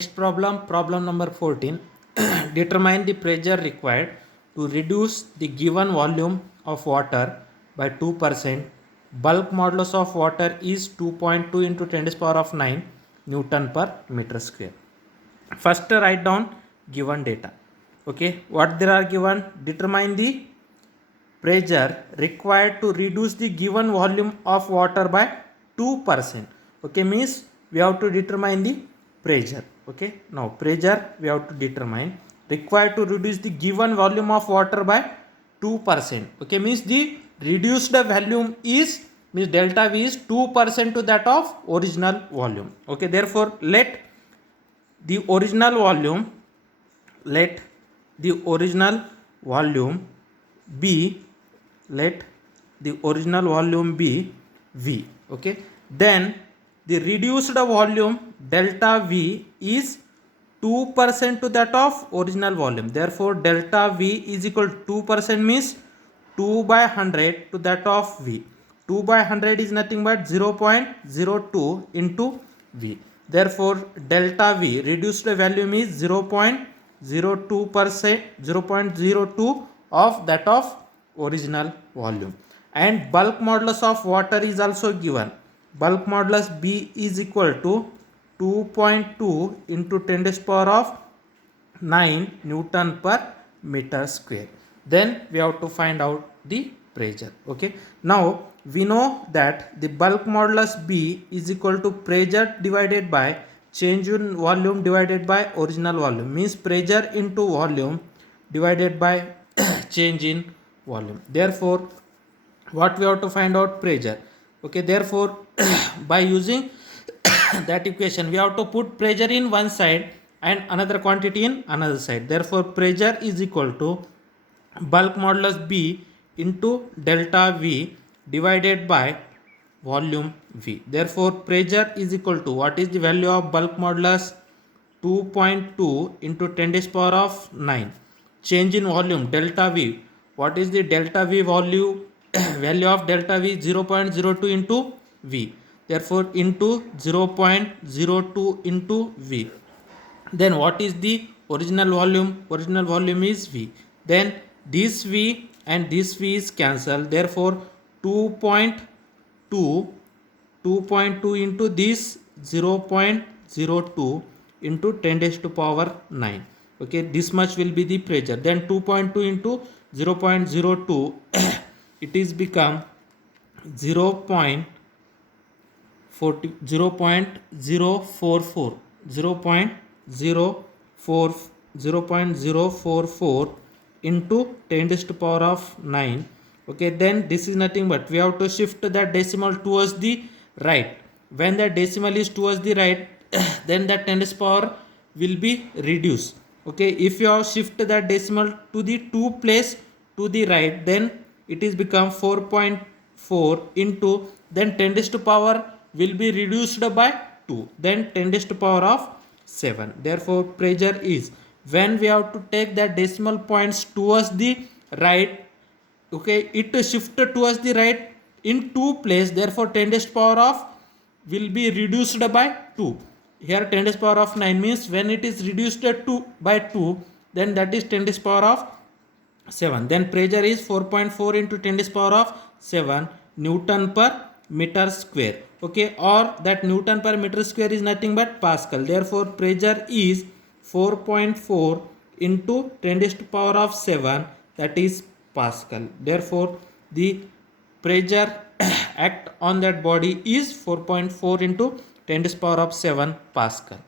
Next problem, problem number 14. Determine the pressure required to reduce the given volume of water by 2%. Bulk modulus of water is 2.2 into 10 to the power of 9 Newton per meter square. First write down given data. Okay, what there are given? Determine the pressure required to reduce the given volume of water by 2%. Okay, means we have to determine the pressure. Okay, now pressure we have to determine required to reduce the given volume of water by 2%. Okay, means the reduced volume is means delta V is 2% to that of original volume. Okay, therefore let the original volume let the original volume be let the original volume be V. Okay, then the reduced volume delta V is 2% to that of original volume. Therefore delta V is equal to 2% means 2 by 100 to that of V. 2 by 100 is nothing but 0.02 into V. Therefore delta V reduced volume is 0.02%, 0.02 of that of original volume. And bulk modulus of water is also given. Bulk modulus B is equal to 2.2 into 10 to the power of 9 Newton per meter square. Then we have to find out the pressure. Okay, now we know that the bulk modulus B is equal to pressure divided by change in volume divided by original volume, means pressure into volume divided by change in volume. Therefore what we have to find out? Pressure. Okay, therefore by using that equation we have to put pressure in one side and another quantity in another side. Therefore pressure is equal to bulk modulus B into delta V divided by volume V. Therefore pressure is equal to, what is the value of bulk modulus? 2.2 into 10 to the power of 9. Change in volume delta V. What is the delta V value? Value of delta V 0.02 into V. Therefore into 0.02 into V. Then what is the original volume? Original volume is V. Then this V and this V is cancelled. Therefore 2.2 into this 0.02 into 10 to the power 9. Okay, this much will be the pressure. Then 2.2 into 0.02 it is become 0.044 0.044 into 10 to the power of 9. Okay, then this is nothing but we have to shift that decimal towards the right. When the decimal is towards the right then that 10 to the power will be reduced. Okay, if you have shift that decimal to the 2 place to the right, then it is become 4.4 into, then 10 to the power will be reduced by 2, then 10 to the power of 7. Therefore pressure is, when we have to take that decimal points towards the right, okay, it shifted towards the right in 2 place, therefore 10 to the power of will be reduced by 2. Here 10 to the power of 9 means when it is reduced to by 2, then that is 10 to the power of 7. Then pressure is 4.4 into 10 to the power of 7 Newton per meter square. Okay, or that Newton per meter square is nothing but Pascal. Therefore pressure is 4.4 into 10 to the power of 7, that is Pascal. Therefore the pressure act on that body is 4.4 into 10 to the power of 7 Pascal.